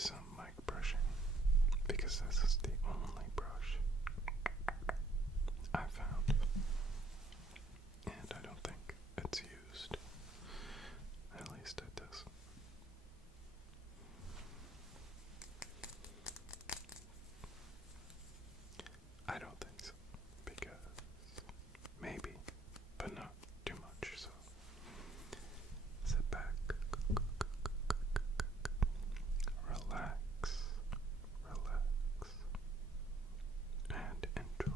some mic brushing because this is the only brush I found, and I don't think it's used. At least it does. I don't think so, because maybe, but not too much, so sit back, relax, and enjoy.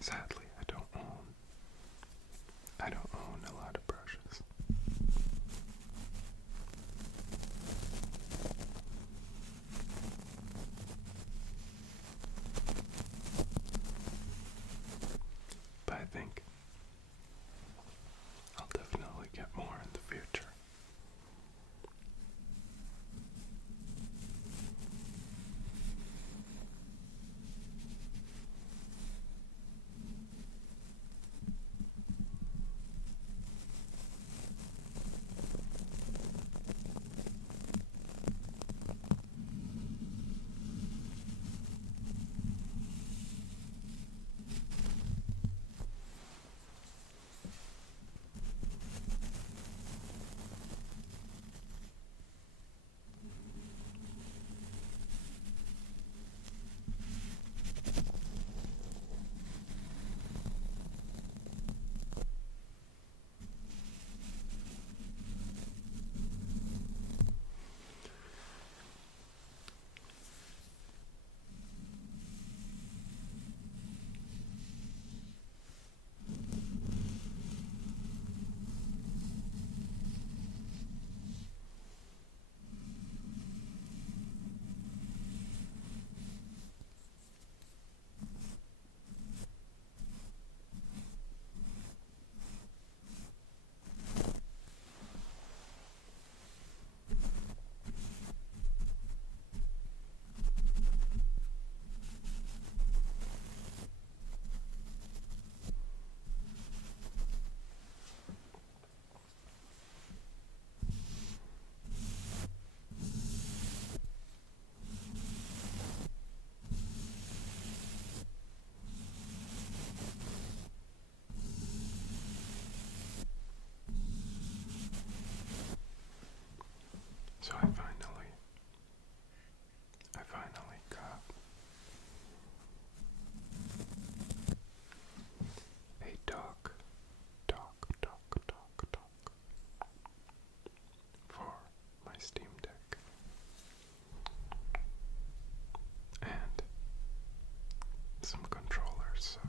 Sadly, I don't own a lot of brushes. But I think I'll definitely get more in the future. So I finally got a dock for my Steam Deck, and some controllers, so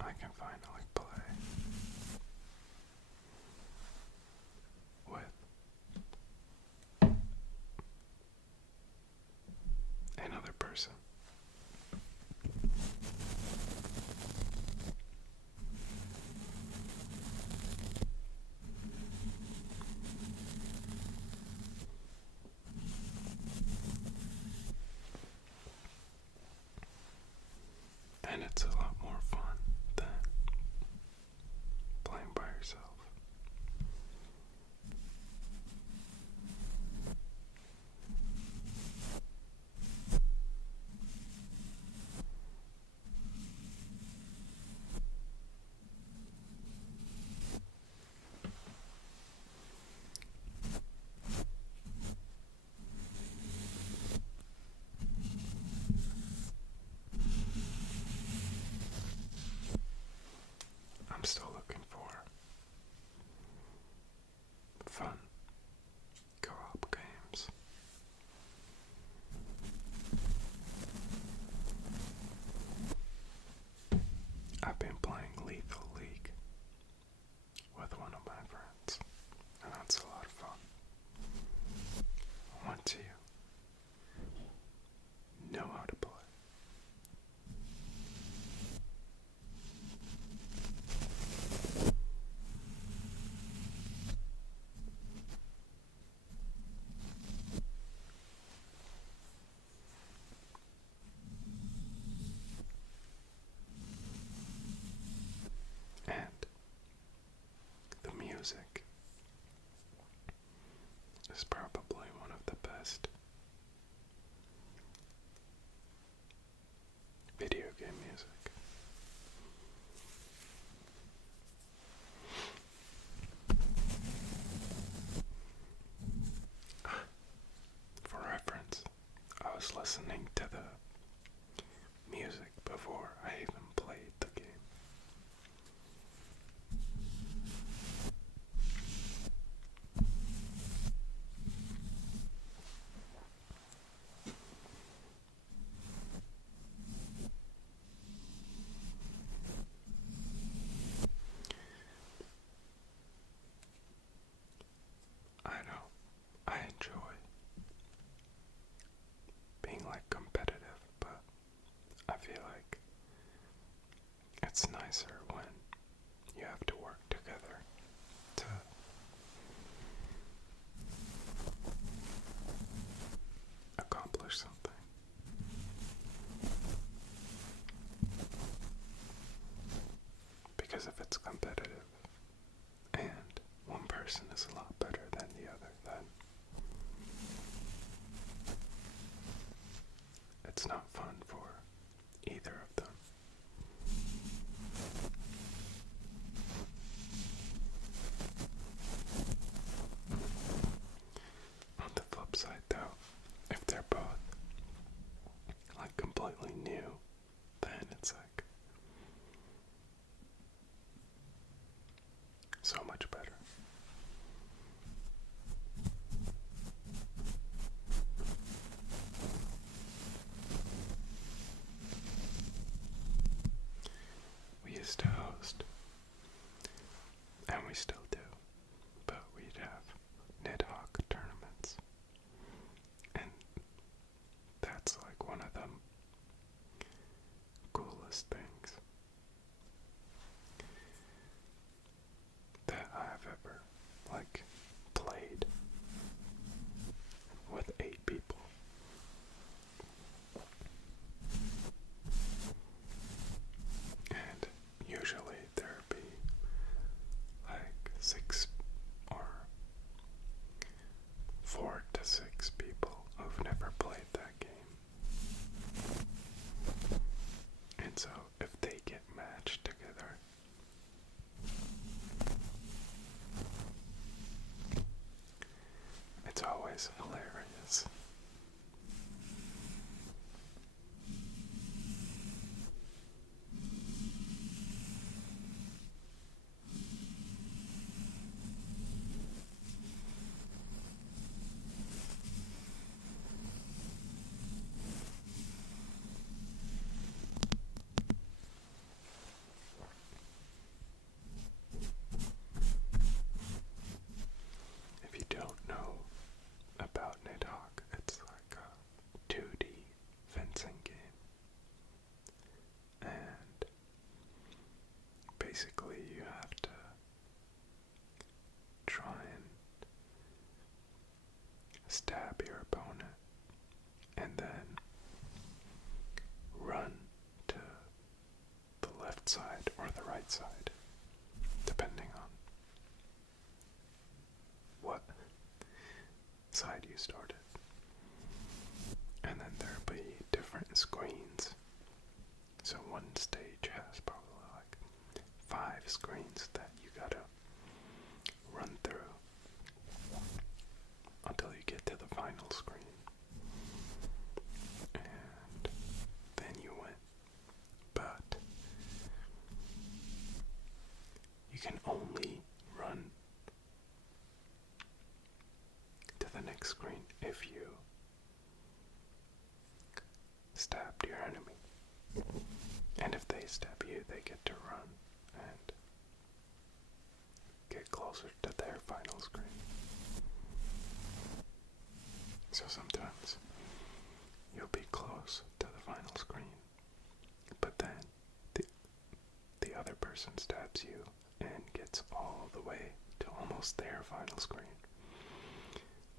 I can finally play with another person. And it's a lot more fun than playing by yourself. listening to the music before I even played the game. I enjoy being like competitive, but I feel like it's nicer when you have to work together to accomplish something. Because if it's competitive and one person is a lot better than the other, then it's not fun for either of them. On the flip side, though, if they're both like completely new, then it's like so much better. We used to host, and we still do, but we'd have Nidhogg tournaments, and that's like one of the coolest things that I've ever like played with 8 people. And usually there'd be like 6 or 4 to 6 people who've never played that game. And so if they get matched together, it's always hilarious. If you don't know about Nidhogg, it's like a 2D fencing game. And basically you have to try and stab your opponent and then run to the left side or the right side, depending on what side you started. And then there'll be different screens. So one stage has probably like 5 screens that you gotta run through until you get to the final screen. And then you win. But you can only run to the next screen if you stabbed your enemy. And if they stab you, they get to run and get closer to their final screen. So sometimes you'll be close to the final screen, but then the other person stabs you and gets all the way to almost their final screen.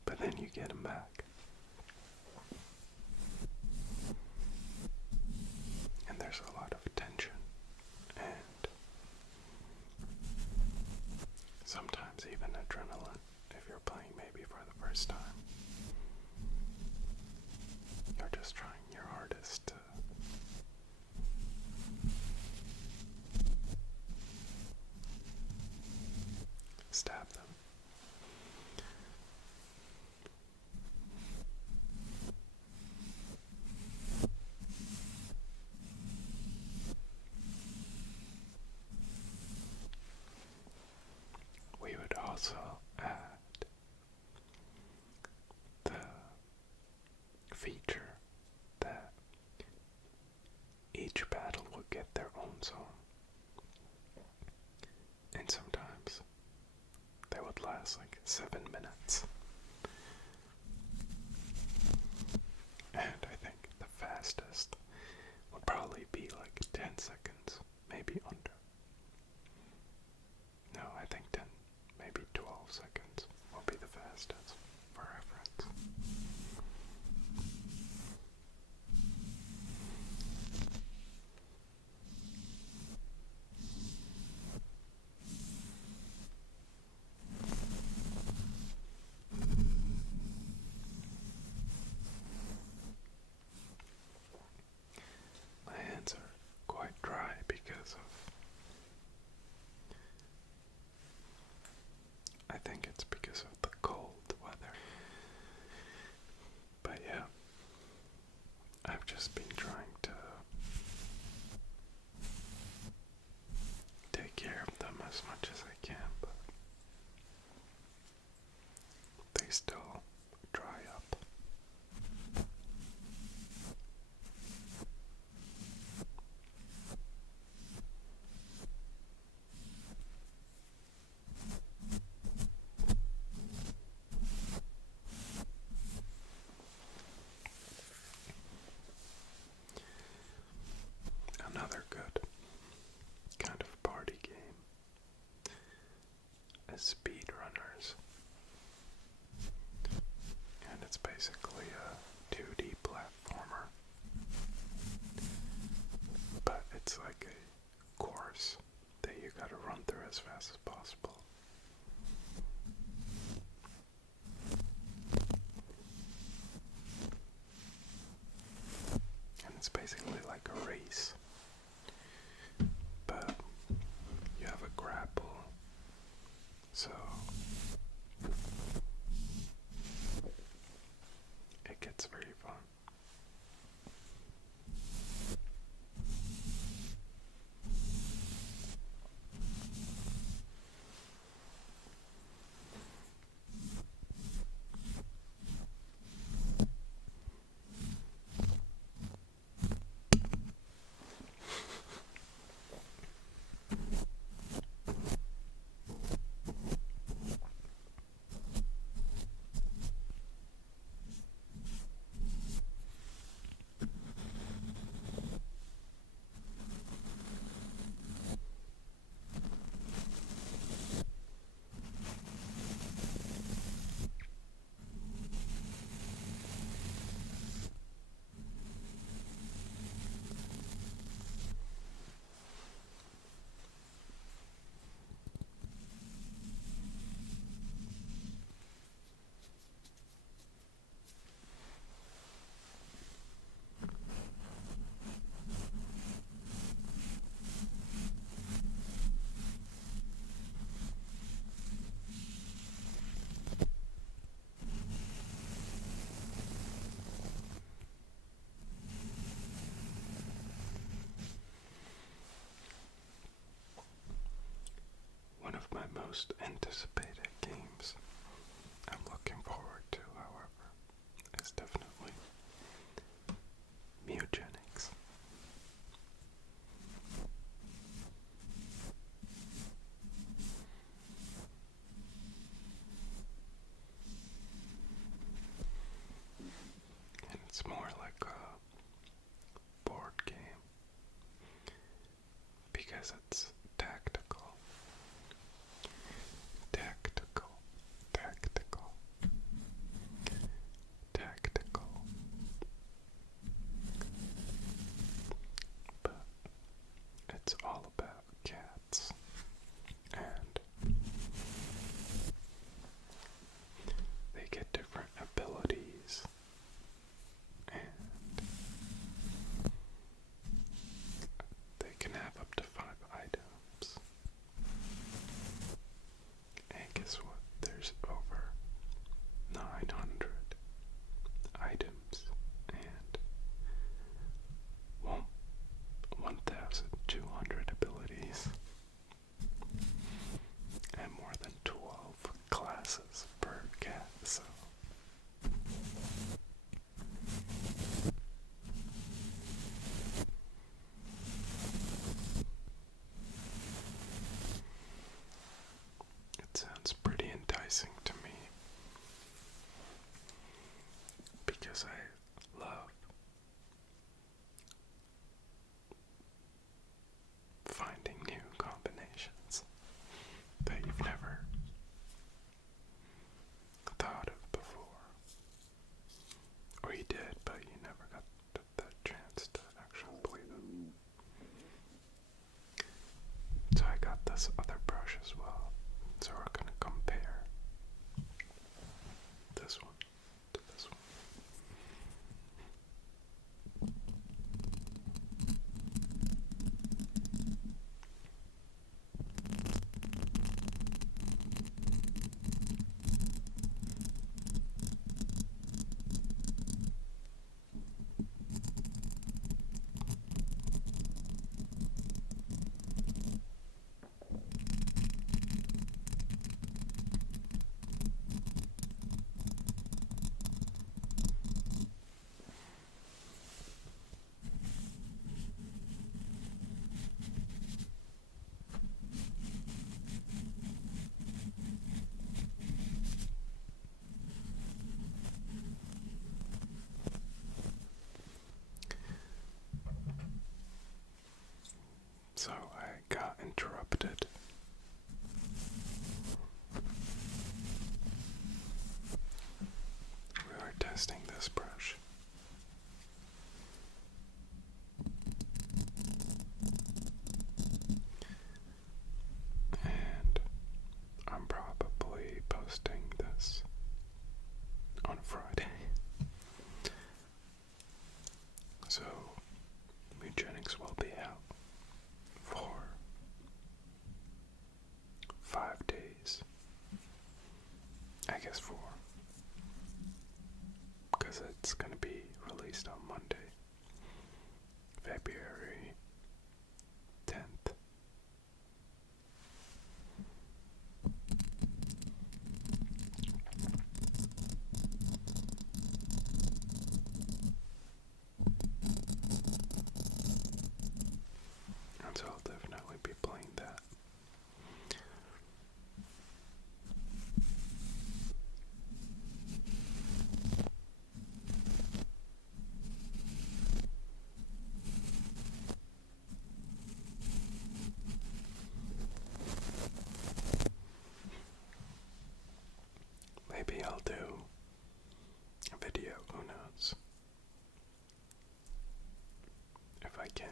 But then you get them back. And there's a lot of tension, and sometimes even adrenaline if you're playing maybe for the first time. You're just trying your hardest to stab them. console. And sometimes they would last like 7 minutes. And I think the fastest would probably be like 10 seconds, maybe under. No, I think 10, maybe 12 seconds will be the fastest for reference. My hands are quite dry because of, I think it's because of the cold weather. But yeah, I've just been trying to take care of them as much as I can, but they still dry up. Another good kind of party game is Speedrunners. And it's basically a 2D platformer. But it's like a course that you gotta run through as fast as possible. And it's basically like a race. But you have a grapple. So it gets very fun. One of my most anticipated games I'm looking forward to, however, is definitely Mugenics. And it's more like a board game because it's tactical. Tactical. because I love finding new combinations that you've never thought of before. Or you did, but you never got that chance to actually play them. So I got this other brush as well. So we're going to compare this one to this one. So I got interrupted. We were testing this brush. And I'm probably posting this on Friday. So Mugenics will be out for 5 days. I guess 4. Because it's going to be released on Monday, February 10th. And so I'll definitely be playing that. Maybe I'll do a video, who knows, if I can.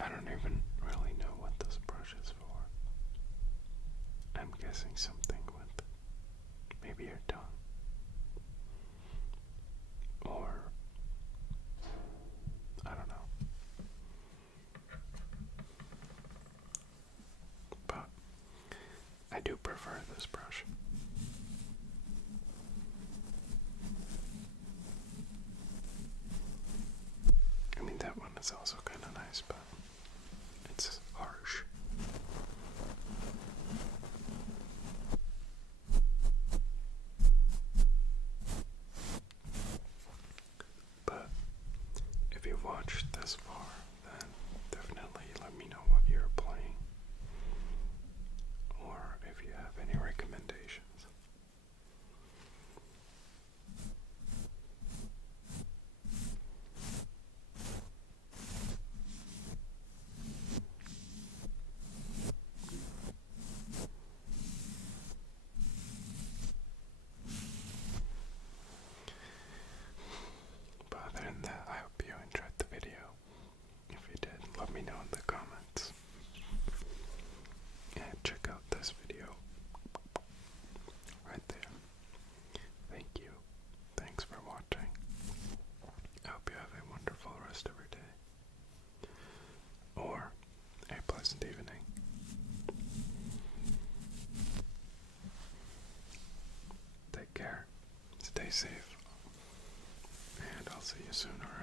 I don't even really know what this brush is for. I'm guessing something with maybe your tongue. Or, I don't know. But I do prefer this brush. I mean, that one is also kind of nice, but it's harsh. But if you've watched this far, then definitely let me know what you're playing, or if you have any recommendations. see you soon, alright?